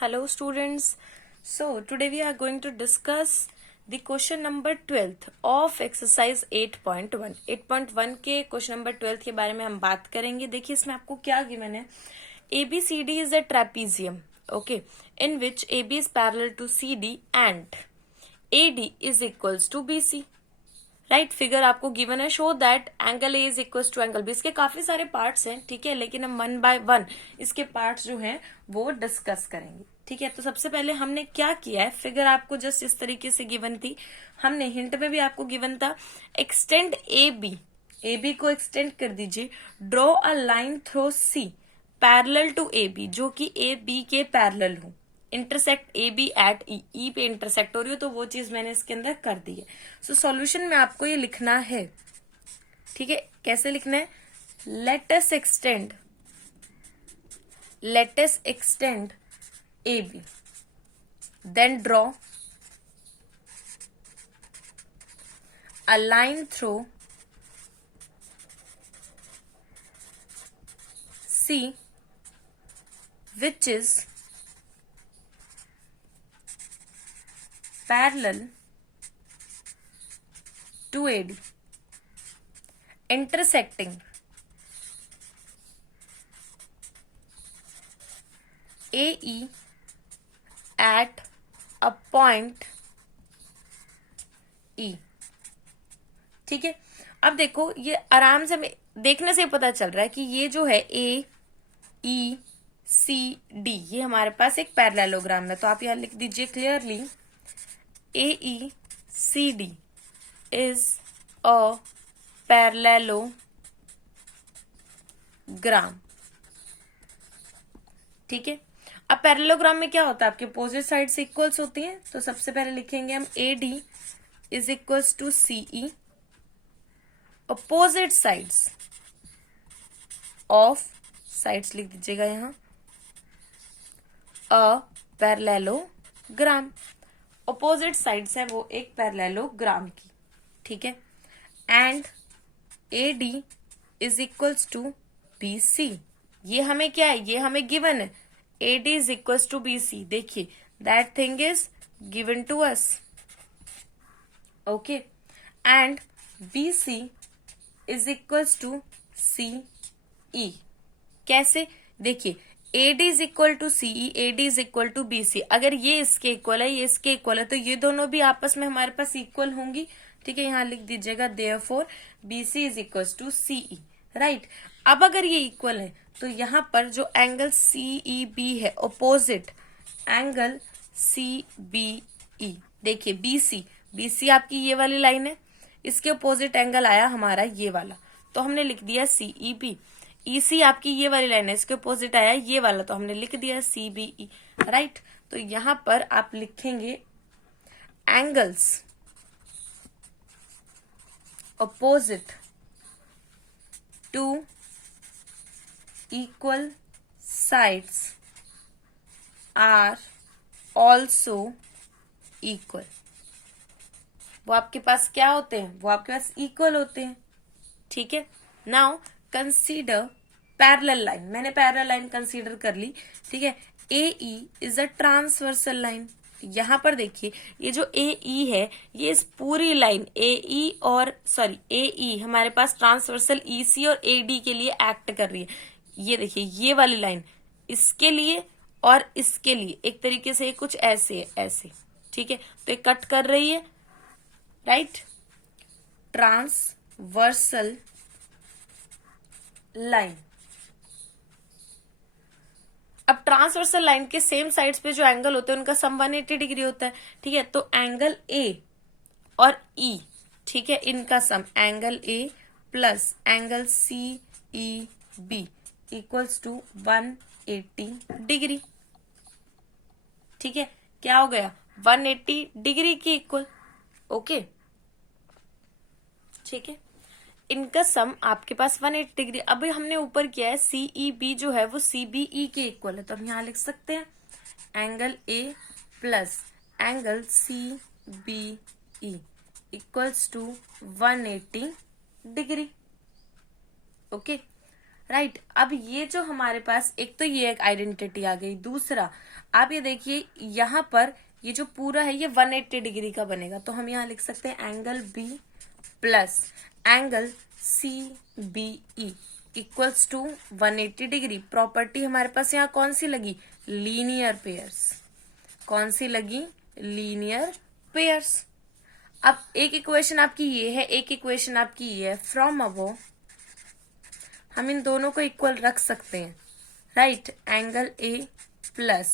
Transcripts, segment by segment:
Hello students. So today we are going to discuss the question number 12th of exercise 8.1. 8.1 के question number 12 के बारे में हम बात करेंगे. देखिए इसमें आपको क्या गिवन है. ABCD is a trapezium, okay, in which AB is parallel to CD and AD is equals to BC. Right figure आपको गिवन है. Show that angle A is equal to angle B. इसके काफी सारे parts हैं, ठीक है, लेकिन हम वन बाय वन इसके पार्ट्स जो हैं वो डिस्कस करेंगे. ठीक है, तो सबसे पहले हमने क्या किया है, फिगर आपको जस्ट इस तरीके से गिवन थी. हमने हिंट में भी आपको गिवन था, एक्सटेंड ए बी को एक्सटेंड कर दीजिए. Draw a line through C parallel to A B, जो कि ए बी के पैरेलल हो. Intersect A B at E पे इंटरसेक्ट हो रही हो, तो वो चीज मैंने इसके अंदर कर दी है. सो सॉल्यूशन में आपको ये लिखना है. ठीक है, कैसे लिखना है. Let us extend A B, then draw a line through C which is parallel to AD, intersecting AE at a point E. ठीक है, अब देखो ये आराम से हमें देखने से पता चल रहा है कि ये जो है ए ई सी डी, ये हमारे पास एक पैरेललोग्राम है. तो आप यहां लिख दीजिए clearly, AECD is a parallelogram. ठीक है, अब पैरेललोग्राम में क्या होता है, आपके अपोजिट साइड से इक्वल्स होती हैं. तो सबसे पहले लिखेंगे हम AD is equals to CE. Opposite sides of, sides लिख दीजिएगा यहां, अ पैरेललोग्राम. अपोजिट साइड्स है वो एक पैरेललोग्राम की. ठीक है, and AD is equals to BC. ये हमें क्या है, ये हमें गिवन है. AD is equals to BC. देखिए that thing is given to us. Okay, and BC is equals to CE. कैसे, देखिए AD is equal to CE, AD is equal to BC. अगर ये इसके इक्वल है, ये इसके इक्वल है, तो ये दोनों भी आपस में हमारे पास इक्वल होंगी. ठीक है, यहां लिख दीजिएगा therefore BC is equal to CE. Right, अब अगर ये इक्वल है तो यहां पर जो एंगल CEB है, अपोजिट एंगल CBE, देखिए BC आपकी ये वाली लाइन है, इसके अपोजिट एंगल आया हमारा ये वाला, तो हमने लिख दिया CEB. EC आपकी ये वाली लाइन है, इसके अपोजिट आया ये वाला, तो हमने लिख दिया CBE. राइट, तो यहां पर आप लिखेंगे angles opposite to equal sides are also equal. वो आपके पास क्या होते हैं, वो आपके पास इक्वल होते हैं. ठीक है, नाउ कंसीडर पैरेलल लाइन. मैंने पैरेलल लाइन कंसीडर कर ली. ठीक है, AE is a transversal line. यहां पर देखिए ये जो AE है, ये इस पूरी लाइन AE हमारे पास ट्रांसवर्सल EC और AD के लिए एक्ट कर रही है. ये देखिए ये वाली लाइन इसके लिए और इसके लिए एक तरीके से कुछ ऐसे है, ऐसे. ठीक है, तो ये कट कर रही है. Right, transversal line. अब ट्रांसवर्सल लाइन के सेम साइड्स पे जो एंगल होते हैं उनका सम 180 डिग्री होता है. ठीक है, तो एंगल A और E, ठीक है, इनका sum angle A plus angle CEB equals to 180 degree. ठीक है, क्या हो गया, 180 डिग्री की इक्वल. ओके, ठीक है, इनका सम आपके पास 180 डिग्री. अभी हमने ऊपर किया है CEB जो है वो CBE के इक्वल है, तो हम यहां लिख सकते हैं angle A plus angle CBE equals to 180 डिग्री. Okay, right. अब ये जो हमारे पास एक तो ये एक आइडेंटिटी आ गई, दूसरा आप ये देखिए यहाँ पर ये जो पूरा है ये 180 डिग्री का बनेगा, तो हम यहाँ लिख सकते हैं angle B plus angle C B E equals to 180 degree. Property हमारे पास यहाँ कौन सी लगी, लीनियर पेयर्स। कौन सी लगी, लीनियर पेयर्स। अब एक इक्वेशन आपकी ये है, एक इक्वेशन आपकी ये है। फ्रॉम अबव हम इन दोनों को इक्वल रख सकते हैं, right. Angle A plus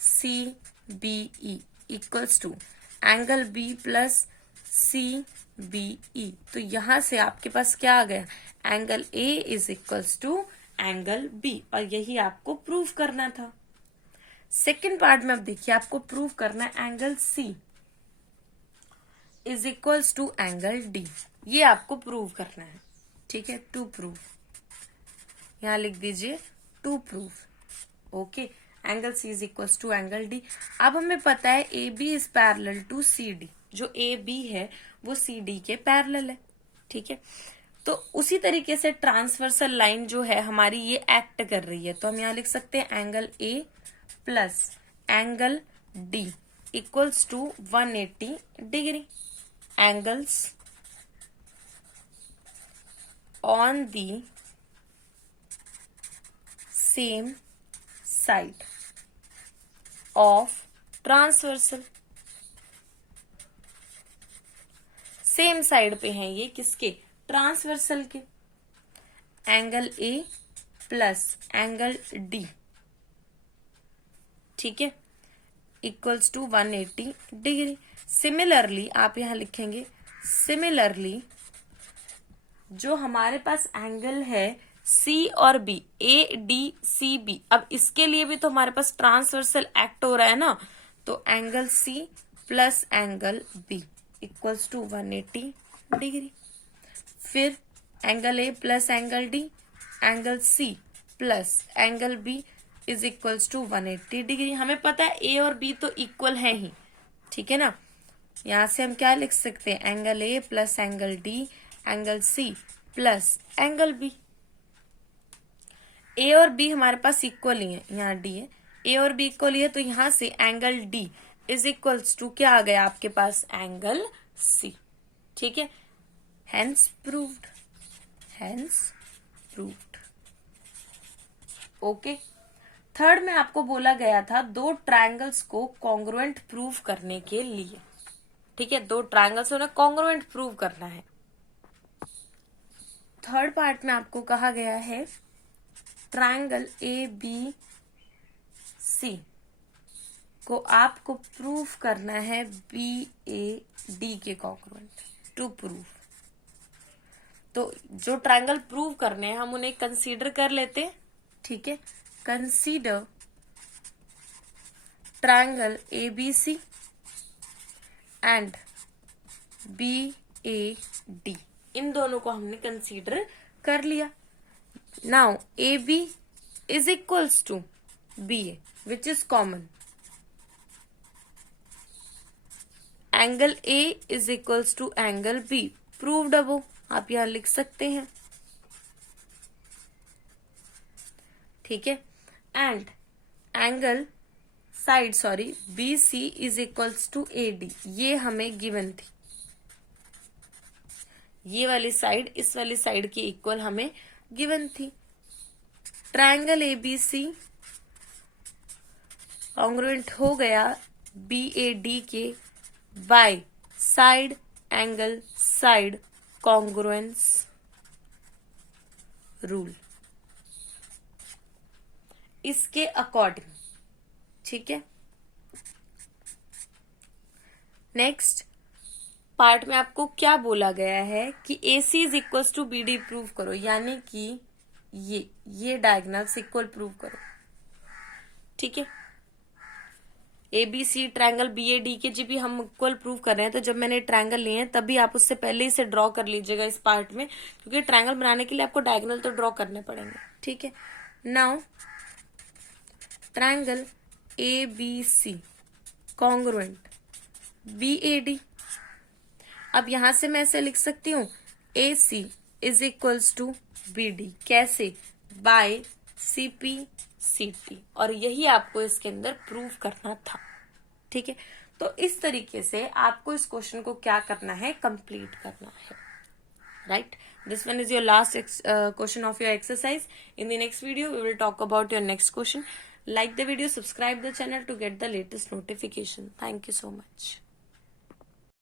C B E equals to angle B plus C B E. तो यहां से आपके पास क्या आ गया, angle A is equals to angle B, और यही आपको प्रूव करना था। सेकेंड पार्ट में अब देखिए आपको प्रूव करना है angle C is equals to angle D. ये आपको प्रूव करना है, ठीक है। टू प्रूव, यहां लिख दीजिए to prove, okay. Angle C is equals to angle D. अब हमें पता है A B is parallel to C D, जो ए बी है वो सी डी के पैरेलल है, ठीक है। तो उसी तरीके से ट्रांसवर्सल लाइन जो है हमारी ये एक्ट कर रही है, तो हम यहां लिख सकते हैं angle A plus angle D equals to 180 degree. Angles on the same side of transversal, same side पे हैं ये, किसके, ट्रांसवर्सल के। Angle A plus angle D, ठीक है, इक्वल्स टू 180 डिग्री। सिमिलरली आप यहां लिखेंगे, सिमिलरली जो हमारे पास एंगल है सी और B, A D C B, अब इसके लिए भी तो हमारे पास ट्रांसवर्सल एक्ट हो रहा है ना, तो angle C plus angle B equals to 180 degree. फिर angle A plus angle D, angle C plus angle B is equals to 180 degree. हमें पता है ए और बी तो इक्वल है ही, ठीक है ना। यहां से हम क्या लिख सकते हैं, angle A plus angle D angle C plus angle B. A और बी हमारे पास इक्वल ही है, यहाँ डी है, ए और बी इक्वल ही है, तो यहां से angle D is equals to क्या आ गया आपके पास, एंगल सी, ठीक है। Hence proved, hence proved, okay. Third में आपको बोला गया था दो ट्रायंगल्स को कॉन्ग्रुएंट प्रूव करने के लिए, ठीक है। दो ट्रायंगल्स उन्हें कॉन्ग्रुएंट प्रूव करना है। थर्ड पार्ट में आपको कहा गया है ट्रायंगल ए बी सी को आपको प्रूव करना है बी ए डी के कॉन्ग्रुएंट, टू प्रूव। तो जो ट्रायंगल प्रूव करने हैं हम उन्हें कंसीडर कर लेते हैं, ठीक है। Consider triangle A B C and B A D, इन दोनों को हमने कंसीडर कर लिया। Now A B is equals to B A which is common, angle A is equals to angle B, proved above, आप यहां लिख सकते हैं, ठीक है। And angle side sorry B C is equals to A D, ये हमें given थी, ये वाली साइड इस वाली साइड की इक्वल हमें गिवन थी। Triangle A B C congruent हो गया बी ए डी के by side angle side congruence rule, इसके अकॉर्डिंग, ठीक है। नेक्स्ट पार्ट में आपको क्या बोला गया है कि A C is equal to B D prove करो, यानी कि ये डायगोनल्स इक्वल प्रूव करो, ठीक है। A B C triangle B A D के जी भी हम इक्वल प्रूव कर रहे हैं, तो जब मैंने ट्रायंगल लिए हैं तभी आप उससे पहले ही से ड्रॉ कर लीजिएगा इस पार्ट में, क्योंकि ट्रायंगल बनाने के लिए आपको डायगोनल तो ड्रॉ करने पड़ेंगे, ठीक है। Now triangle A B C congruent B A D, अब यहां से मैं ऐसे लिख सकती हूं A C is equals to B D, कैसे, बाय CPCT, और यही आपको इसके अंदर प्रूव करना था। ठीक है, तो इस तरीके से आपको इस क्वेश्चन को क्या करना है, कंप्लीट करना है। Right, this one is your last question of your exercise. In the next video we will talk about your next question. Like the video, subscribe the channel to get the latest notification. Thank you so much.